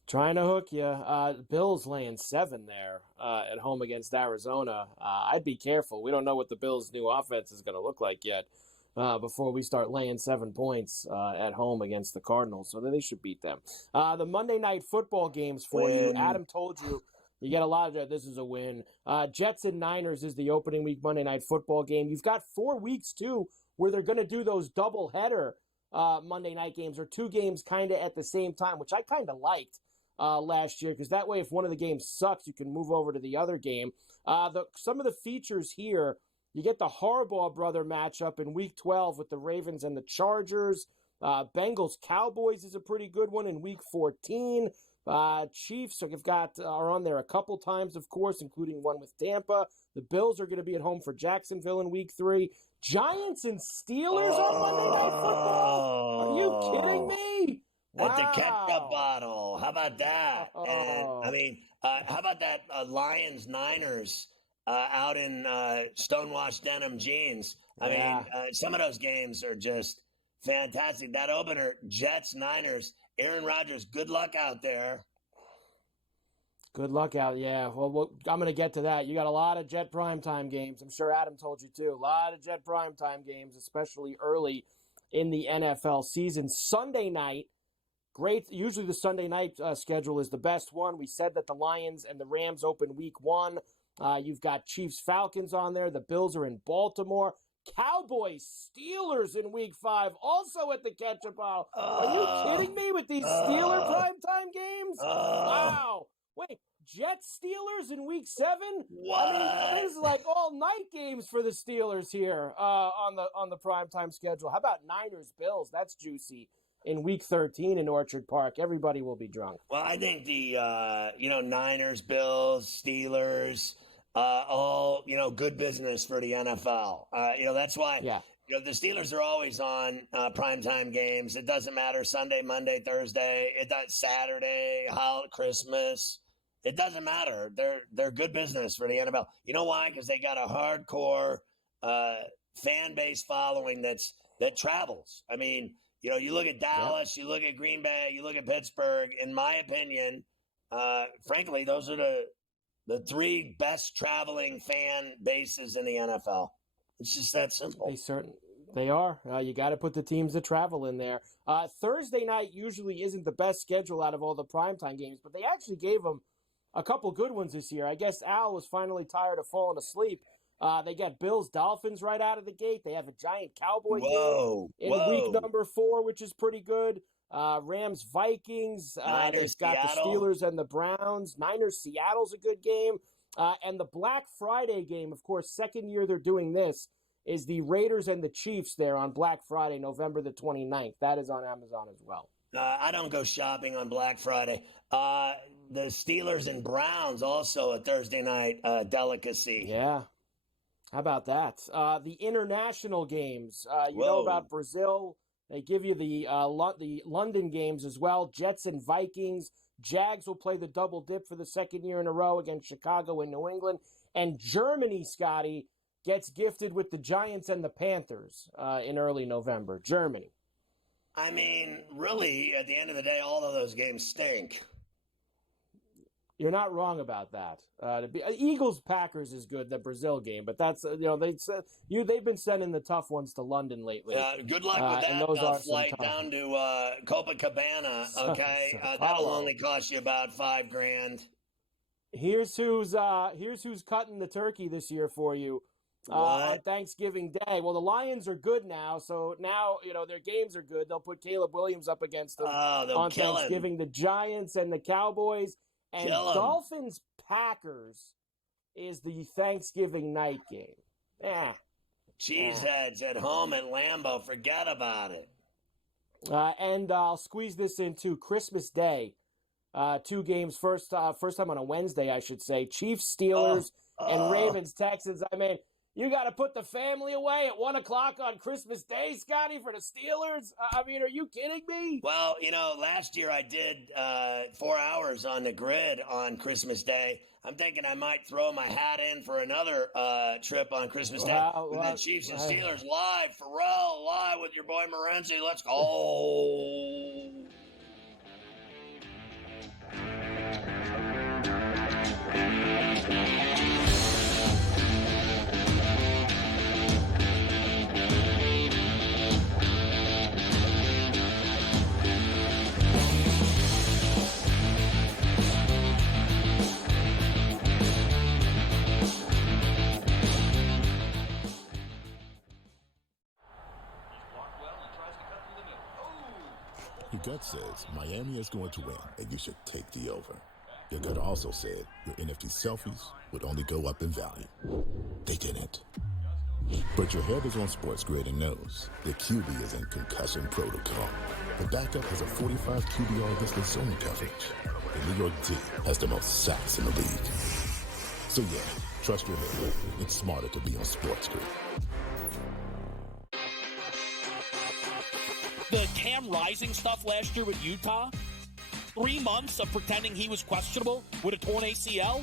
Trying to hook you. Bills laying 7 there at home against Arizona. I'd be careful. We don't know what the Bills' new offense is going to look like yet before we start laying 7 points at home against the Cardinals. So they should beat them. The Monday night football games for you. Adam told you. You get a lot of that. This is a win. Jets and Niners is the opening week Monday night football game. You've got 4 weeks, too, where they're going to do those double-header Monday night games, or 2 games kind of at the same time, which I kind of liked last year, because that way if one of the games sucks, you can move over to the other game. Some of the features here, you get the Harbaugh brother matchup in week 12 with the Ravens and the Chargers. Bengals-Cowboys is a pretty good one in week 14. Chiefs are on there a couple times, of course, including one with Tampa. The Bills are going to be at home for Jacksonville in week 3. Giants and Steelers on Monday Night Football. Are you kidding me? Wow. At the ketchup bottle. How about that? And how about that Lions-Niners out in stonewashed denim jeans? I mean, some of those games are just fantastic. That opener, Jets-Niners. Aaron Rodgers, good luck out there. Good luck out, yeah. Well, I'm going to get to that. You got a lot of Jet primetime games. I'm sure Adam told you, too. A lot of Jet primetime games, especially early in the NFL season. Sunday night, great. Usually the Sunday night schedule is the best one. We said that the Lions and the Rams open week 1. You've got Chiefs-Falcons on there. The Bills are in Baltimore. Cowboys, Steelers in week 5, also at the ketchup bottle. Are you kidding me with these Steeler primetime games? Wow. Wait, Jets Steelers in week 7? What? I mean, this is like all night games for the Steelers here on the primetime schedule. How about Niners Bills? That's juicy. In week 13 in Orchard Park, everybody will be drunk. Well, I think the Niners, Bills, Steelers, all good business for the NFL. That's why the Steelers are always on primetime games. It doesn't matter Sunday, Monday, Thursday. It does Saturday, Christmas. It doesn't matter. They're good business for the NFL. You know why? Because they got a hardcore fan base following that travels. I mean, you look at Dallas, you look at Green Bay, you look at Pittsburgh. In my opinion, frankly, those are the 3 best traveling fan bases in the NFL. It's just that simple. They are. You got to put the teams that travel in there. Thursday night usually isn't the best schedule out of all the primetime games, but they actually gave them a couple good ones this year. I guess Al was finally tired of falling asleep. They got Bills-Dolphins right out of the gate. They have a giant Cowboy game in week number 4, which is pretty good. Rams-Vikings. They've got the Steelers and the Browns. Niners-Seattle's a good game. And the Black Friday game, of course, second year they're doing this, is the Raiders and the Chiefs there on Black Friday, November the 29th. That is on Amazon as well. I don't go shopping on Black Friday. The Steelers and Browns also a Thursday night delicacy. Yeah. How about that? The international games. You know about Brazil. They give you the London games as well. Jets and Vikings. Jags will play the double dip for the second year in a row against Chicago and New England. And Germany, Scotty, gets gifted with the Giants and the Panthers in early November. Germany. I mean, really, at the end of the day, all of those games stink. You're not wrong about that. Eagles-Packers is good, the Brazil game, but that's they've been sending the tough ones to London lately. Good luck with that flight down to Copacabana. Okay, that'll only cost you about $5,000. Here's who's cutting the turkey this year for you on Thanksgiving Day. Well, the Lions are good now, so now their games are good. They'll put Caleb Williams up against them on Thanksgiving. The Giants and the Cowboys. And Dolphins-Packers is the Thanksgiving night game. Cheeseheads at home at Lambeau. Forget about it. And I'll squeeze this into Christmas Day. 2 games. First time on a Wednesday, I should say. Chiefs, Steelers, and Ravens, Texans. I mean, you got to put the family away at 1 o'clock on Christmas Day, Scotty, for the Steelers? I mean, are you kidding me? Well, last year I did 4 hours on the grid on Christmas Day. I'm thinking I might throw my hat in for another trip on Christmas Day. With the Chiefs and Steelers live. Ferrall live with your boy Morency. Let's go. Your gut says Miami is going to win, and you should take the over. Your gut also said your NFT selfies would only go up in value. They didn't. But your head is on SportsGrid and knows the QB is in concussion protocol. The backup has a 45 QBR listed zone coverage. The New York D has the most sacks in the league. So yeah, trust your head. It's smarter to be on SportsGrid. The Cam Rising stuff last year with Utah, 3 months of pretending he was questionable with a torn ACL,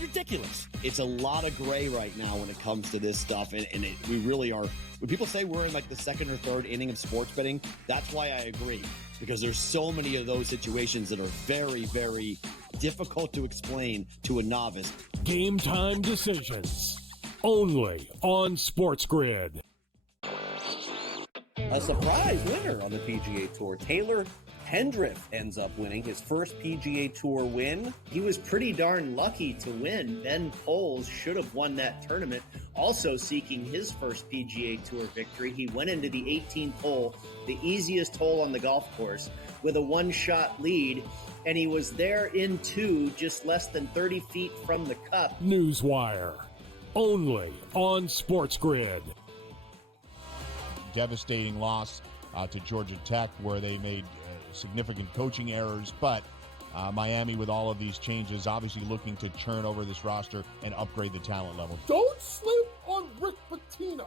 ridiculous. It's a lot of gray right now when it comes to this stuff, and we really are. When people say we're in like the second or third inning of sports betting, that's why I agree, because there's so many of those situations that are very, very difficult to explain to a novice. Game time decisions, only on SportsGrid. A surprise winner on the PGA Tour. Taylor Hendrick ends up winning his first PGA Tour win. He was pretty darn lucky to win. Ben Poles should have won that tournament. Also seeking his first PGA Tour victory, he went into the 18th hole, the easiest hole on the golf course, with a one-shot lead, and he was there in 2, just less than 30 feet from the cup. Newswire, only on SportsGrid. Devastating loss to Georgia Tech, where they made significant coaching errors, but Miami, with all of these changes, obviously looking to churn over this roster and upgrade the talent level. Don't sleep on Rick Pitino.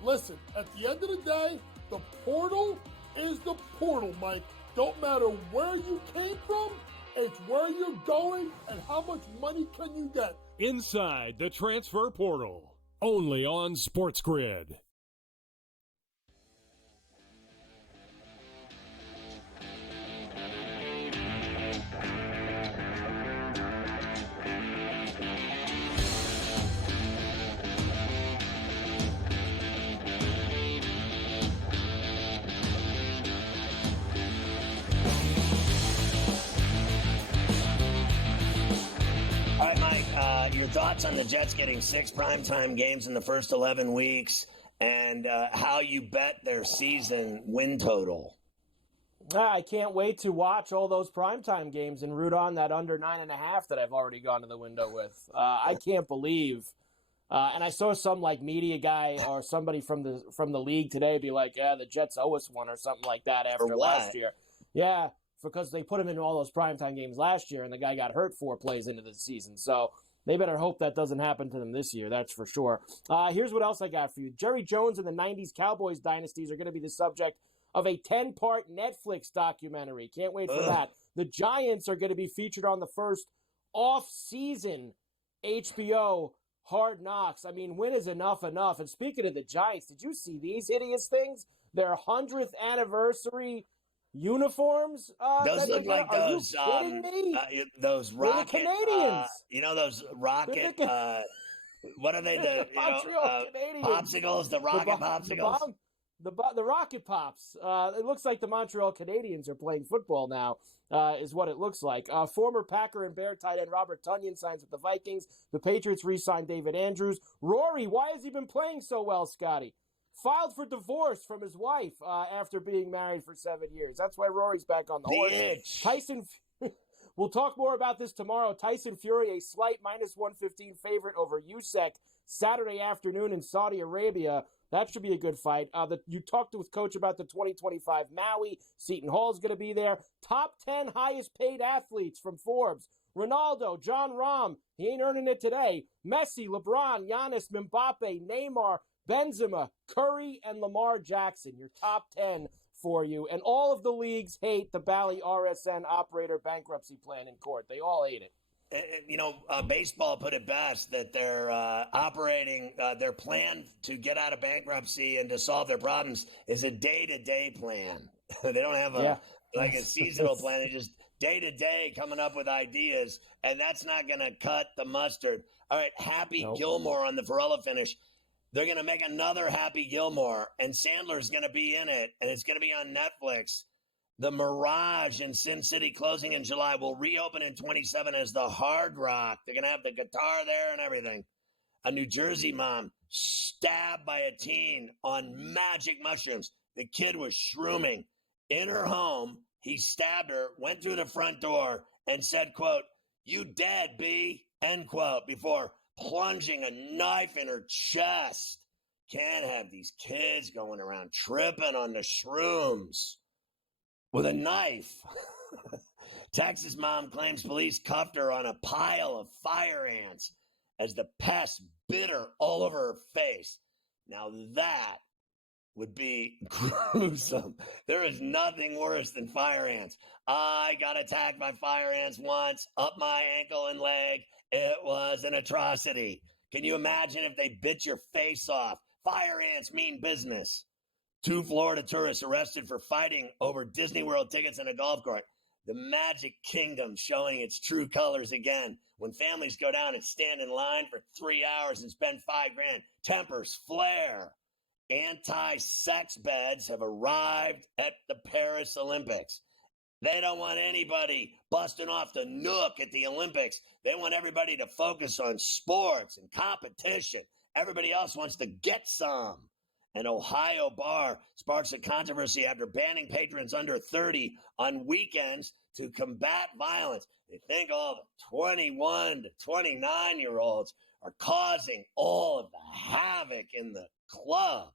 Listen, at the end of the day, the portal is the portal, Mike. Don't matter where you came from, it's where you're going and how much money can you get. Inside the transfer portal, only on SportsGrid. Your thoughts on the Jets getting 6 primetime games in the first 11 weeks and how you bet their season win total? I can't wait to watch all those primetime games and root on that under 9.5 that I've already gone to the window with. I can't believe. And I saw some media guy or somebody from the league today be like, "Yeah, the Jets owe us one" or something like that after last year. Yeah, because they put him in all those primetime games last year, and the guy got hurt 4 plays into the season. So they better hope that doesn't happen to them this year, that's for sure. Here's what else I got for you. Jerry Jones and the 90s Cowboys dynasties are going to be the subject of a 10-part Netflix documentary. Can't wait for that. The Giants are going to be featured on the first off-season HBO Hard Knocks. I mean, when is enough? And speaking of the Giants, did you see these hideous things? Their 100th anniversary uniforms. Those look like those. Are you kidding me? Those rocket Canadians. Those rocket. What are they? The Montreal Canadiens. Popsicles. The rocket popsicles. The Rocket Pops. It looks like the Montreal Canadiens are playing football now, is what it looks like. Former Packer and Bear tight end Robert Tonyan signs with the Vikings. The Patriots re-signed David Andrews. Rory, why has he been playing so well, Scotty? Filed for divorce from his wife after being married for 7 years. That's why Rory's back on the horse. Tyson, we'll talk more about this tomorrow. Tyson Fury, a slight -115 favorite over Usyk Saturday afternoon in Saudi Arabia. That should be a good fight. You talked with Coach about the 2025 Maui. Seton Hall's going to be there. Top 10 highest paid athletes from Forbes. Ronaldo, John Rahm, he ain't earning it today. Messi, LeBron, Giannis, Mbappe, Neymar, Benzema, Curry, and Lamar Jackson. Your top 10 for you. And all of the leagues hate the Bally RSN operator bankruptcy plan in court. They all hate it. Baseball put it best that they're operating their plan to get out of bankruptcy and to solve their problems is a day-to-day plan. They don't have a seasonal plan. They just day-to-day coming up with ideas, and that's not going to cut the mustard. All right, Happy Gilmore on the Ferrall finish. They're going to make another Happy Gilmore, and Sandler's going to be in it, and it's going to be on Netflix. The Mirage in Sin City, closing in July, will reopen in 27 as the Hard Rock. They're going to have the guitar there and everything. A New Jersey mom stabbed by a teen on magic mushrooms. The kid was shrooming. In her home, he stabbed her, went through the front door, and said, quote, "You dead, B," end quote, before plunging a knife in her chest. Can't have these kids going around tripping on the shrooms with a knife. Texas mom claims police cuffed her on a pile of fire ants as the pests bit her all over her face. Now that would be gruesome. There is nothing worse than fire ants. I got attacked by fire ants once, up my ankle and leg. It was an atrocity. Can you imagine if they bit your face off? Fire ants mean business. 2 Florida tourists arrested for fighting over Disney World tickets in a golf cart. The Magic Kingdom showing its true colors again. When families go down and stand in line for 3 hours and spend $5,000, tempers flare. Anti-sex beds have arrived at the Paris Olympics. They don't want anybody busting off the nook at the Olympics. They want everybody to focus on sports and competition. Everybody else wants to get some. An Ohio bar sparks a controversy after banning patrons under 30 on weekends to combat violence. They think all the 21 to 29-year-olds are causing all of the havoc in the club.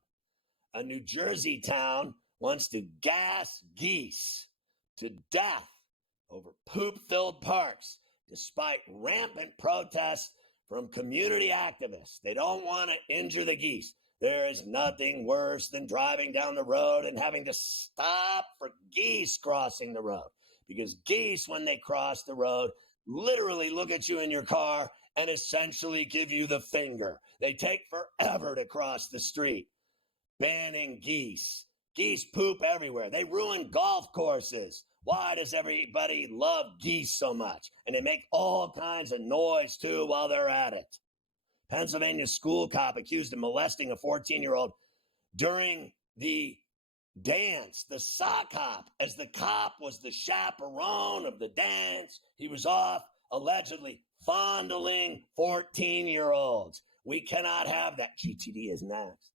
A New Jersey town wants to gas geese to death over poop-filled parks, despite rampant protests from community activists. They don't want to injure the geese. There is nothing worse than driving down the road and having to stop for geese crossing the road. Because geese, when they cross the road, literally look at you in your car and essentially give you the finger. They take forever to cross the street. Banning geese. Geese poop everywhere. They ruin golf courses. Why does everybody love geese so much? And they make all kinds of noise, too, while they're at it. Pennsylvania school cop accused of molesting a 14-year-old during the dance, the sock hop. As the cop was the chaperone of the dance, he was off allegedly fondling 14-year-olds. We cannot have that. GTD is next.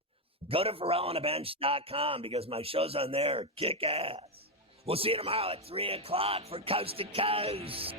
Go to FerrallOnABench.com because my shows on there are kick-ass. We'll see you tomorrow at 3 o'clock for Coast to Coast.